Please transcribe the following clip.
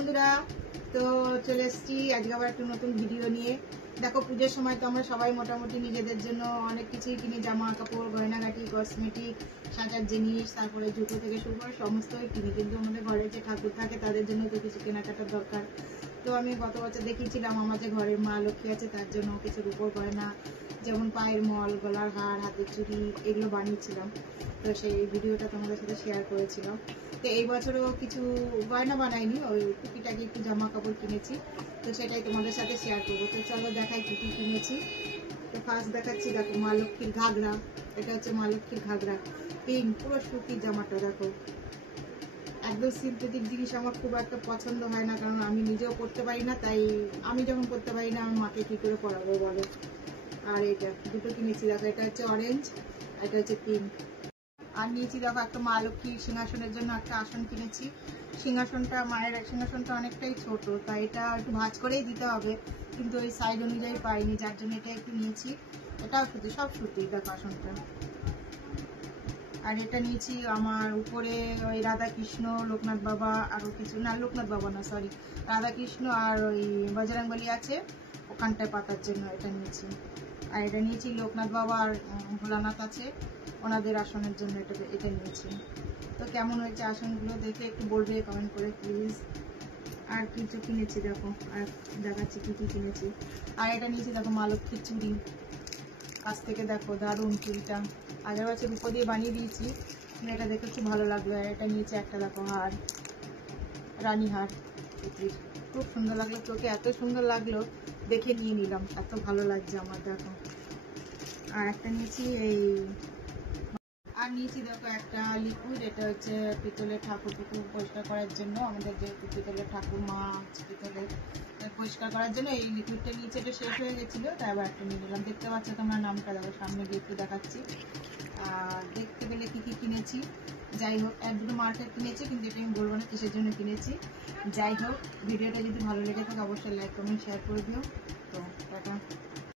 বন্ধুরা, তো চলে এসেছি আজকে আবার একটা নতুন ভিডিও নিয়ে। দেখো, পুজোর সময় তো আমরা সবাই মোটামুটি নিজেদের জন্য অনেক কিছুই কিনি, জামা কাপড়, গয়নাগাটি, কসমেটিক, সাজার জিনিস, তারপরে জুতো থেকে শুরু করে সমস্তই কিনি। কিন্তু আমাদের ঘরে যে ঠাকুর থাকে তাদের জন্য তো কিছু কেনাকাটার দরকার। তো আমি গত বছর দেখিয়েছিলাম আমার যে ঘরের মা লক্ষ্মী আছে তার জন্য কিছু রূপোর গয়না, যেমন পায়ের মল, গলার হার, হাতের চুড়ি, এগুলো বানিয়েছিলাম। তো সেই ভিডিওটা তোমাদের সাথে শেয়ার করেছিলাম। তো এই বছরও কিছু গয়না বানাইনি, ওই টুকিটাকি একটু জামা কাপড় কিনেছি, তো সেটাই তোমাদের সাথে শেয়ার করবো। তো চলো দেখাই কি কি কিনেছি। তো ফার্স্ট দেখাচ্ছি, দেখো মা লক্ষ্মীর ঘাগরা। এটা হচ্ছে মা লক্ষ্মীর ঘাগরা, পিঙ্ক, পুরো সুতির জামাটা। দেখো, একদম সিনথেটিক জিনিস আমার খুব একটা পছন্দ হয় না, কারণ আমি নিজেও পরতে পারি না। তাই আমি যখন পরতে পারি না, আমার মাকে কি করে পরাবো বলো। আর এটা দুটো কিনেছি, দেখো এটা হচ্ছে অরেঞ্জ, এটা হচ্ছে পিঙ্ক। আর নিয়েছি দেখো একটা মা লক্ষ্মীর সিংহাসনের জন্য একটা আসন কিনেছি। সিংহাসনটা, মায়ের সিংহাসনটা অনেকটাই ছোট, তাই এটা একটু ভাঁজ করেই দিতে হবে, কিন্তু ওই সাইজ অনুযায়ী পাইনি, যার জন্য এটা একটু নিয়েছি। এটাও সুতি, সব সুতি দেখো আসনটা। আর এটা নিয়েছি আমার উপরে ওই রাধাকৃষ্ণ, লোকনাথ বাবা, আরও কিছু না, লোকনাথ বাবা না সরি, রাধাকৃষ্ণ আর ওই বজরংবলী আছে, ওখানটায় পাতার জন্য এটা নিয়েছি। আর এটা নিয়েছি লোকনাথ বাবা আর ভোলানাথ আছে, ওনাদের আসনের জন্য এটা নিয়েছি। তো কেমন হয়েছে আসনগুলো দেখে একটু বলবে কমেন্ট করে প্লিজ। আর কিছু কিনেছি দেখো, আর দেখাচ্ছি কী কী কিনেছি। আর এটা নিয়েছি দেখো মা লক্ষ্মীর চুড়ি, কাছ থেকে দেখো দারুণ চুড়িটা। আগের বছর রূপো দিয়ে বানিয়ে দিয়েছি, এটা দেখে খুব ভালো লাগলো। আর এটা নিয়েছি একটা দেখো হার, রানী হার, খুব সুন্দর লাগলো, চোখে এত সুন্দর লাগলো, দেখে নিয়ে নিলাম, এত ভালো লাগছে আমার দেখো। আর একটা নিয়েছি এই, আর নিয়েছি দেখো একটা লিকুইড, এটা হচ্ছে পিতলের ঠাকুর পরিষ্কার করার জন্য, আমাদের যেহেতু পিতলের ঠাকুর মা পিতলের পরিষ্কার করার জন্য এই লিকুইডটা নিয়েছি। এটা শেষ হয়ে গেছিলো, তাই আবার একটা নিয়ে নিলাম। দেখতে পাচ্ছ তোমরা নামটা, দেখো সামনে গিয়ে একটু দেখাচ্ছি। আর দেখতে পেলে কী কী কিনেছি। যাই হোক, এক দুটো মার্কেট কিনেছি, কিন্তু এটা আমি বলবো না কিসের জন্য কিনেছি। যাই হোক, ভিডিওটা যদি ভালো লেগে থাকে অবশ্যই লাইক কমেন্ট শেয়ার করে দিও। তো টাটা।